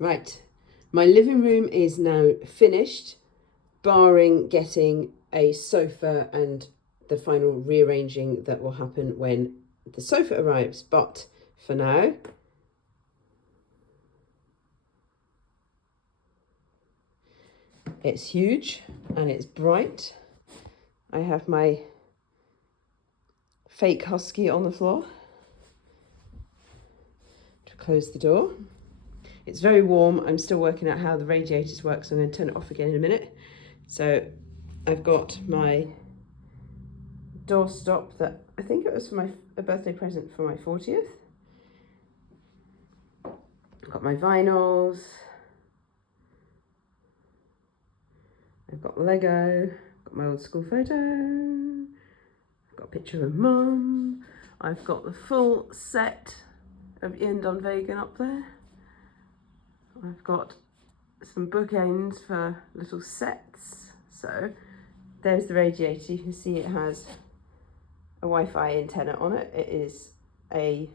Right, my living room is now finished, barring getting a sofa and the final rearranging that will happen when the sofa arrives. But for now, it's huge and it's bright. I have my fake husky on the floor to close the door. It's very warm. I'm still working out how the radiators work, so I'm going to turn it off again in a minute. So I've got my doorstop that I think it was for a birthday present for my 40th. I've got my vinyls. I've got Lego. I've got my old school photo. I've got a picture of Mum. I've got the full set of Ian Dunvegan up there. I've got some bookends for little sets. So there's the radiator. You can see it has a Wi-Fi antenna on it. It is a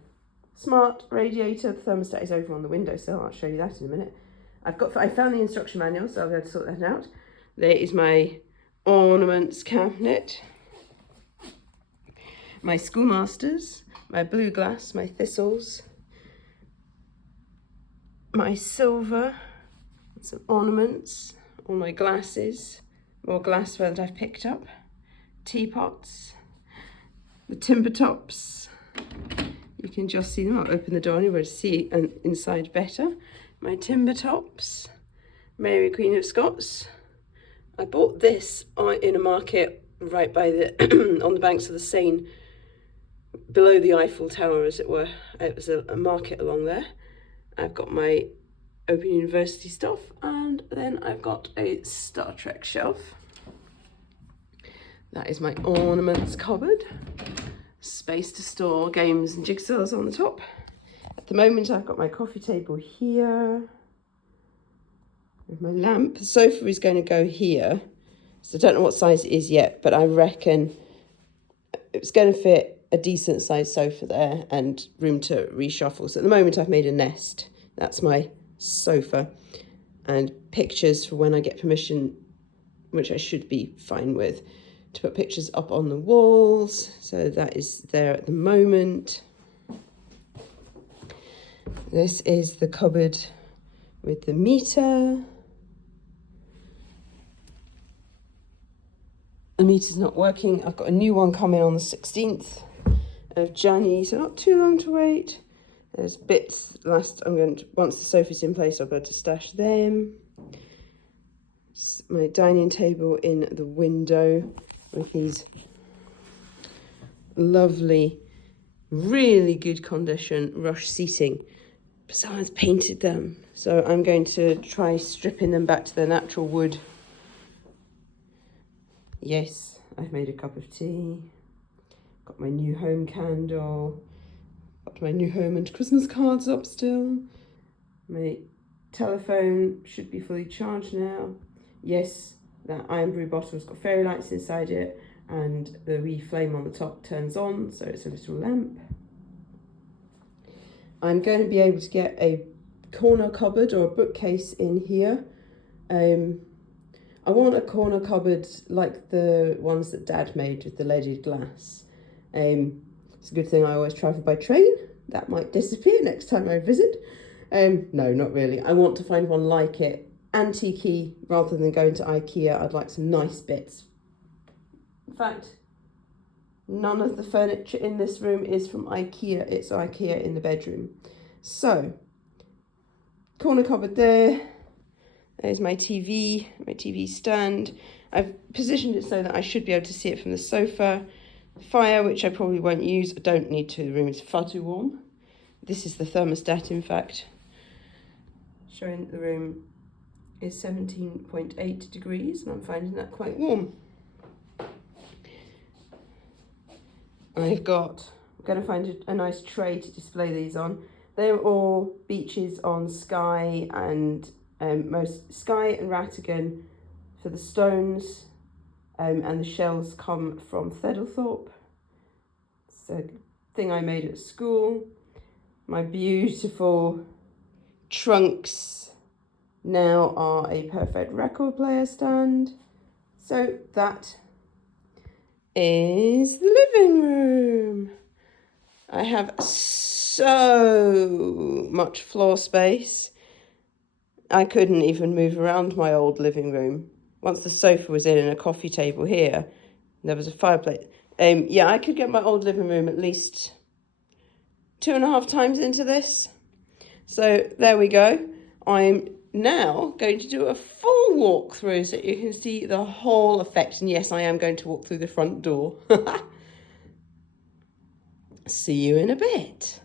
smart radiator. The thermostat is over on the windowsill. I'll show you that in a minute. I found the instruction manual, so I'll be able to sort that out. There is my ornaments cabinet, my schoolmasters, my blue glass, my thistles, my silver, some ornaments, all my glasses, more glassware that I've picked up, teapots, the timber tops. You can just see them. I'll open the door and you'll be able to see inside better. My timber tops, Mary Queen of Scots. I bought this in a market right by the on the banks of the Seine, below the Eiffel Tower, as it were. It was a market along there. I've got my Open University stuff, and then I've got a Star Trek shelf. That is my ornaments cupboard. Space to store games and jigsaws on the top. At the moment, I've got my coffee table here with my lamp. The sofa is going to go here, so I don't know what size it is yet, but I reckon it's going to fit a decent sized sofa there and room to reshuffle. So at the moment I've made a nest. That's my sofa, and pictures for when I get permission, which I should be fine with, to put pictures up on the walls. So that is there at the moment. This is the cupboard with the meter. The meter's not working. I've got a new one coming on the 16th of January, so not too long to wait. There's bits once the sofa's in place, I'll be able to stash them. My dining table in the window with these lovely, really good condition rush seating. Someone's painted them, so I'm going to try stripping them back to their natural wood. Yes, I've made a cup of tea. Got my new home candle. Got my new home and Christmas cards up still. My telephone should be fully charged now. Yes, that Iron Brew bottle's got fairy lights inside it, and the wee flame on the top turns on, so it's a little lamp. I'm going to be able to get a corner cupboard or a bookcase in here. I want a corner cupboard like the ones that Dad made with the leaded glass. It's a good thing I always travel by train. That might disappear next time I visit. No, not really. I want to find one like it, antique-y, rather than going to IKEA. I'd like some nice bits. In fact, none of the furniture in this room is from IKEA. It's IKEA in the bedroom. So, corner cupboard there. There's my TV stand. I've positioned it so that I should be able to see it from the sofa. Fire, which I probably won't use. I don't need to. The room is far too warm. This is the thermostat, in fact, showing the room is 17.8 degrees, and I'm finding that quite warm. I'm going to find a nice tray to display these on. They're all beaches on Skye and Skye and Rattigan for the stones, and the shells come from Thedlethorpe. It's a thing I made at school. My beautiful trunks now are a perfect record player stand. So that is the living room. I have so much floor space. I couldn't even move around my old living room. Once the sofa was in and a coffee table here, there was a fireplace. Yeah, I could get my old living room at least 2.5 times into this. So there we go. I'm now going to do a full walkthrough so you can see the whole effect. And yes, I am going to walk through the front door. See you in a bit.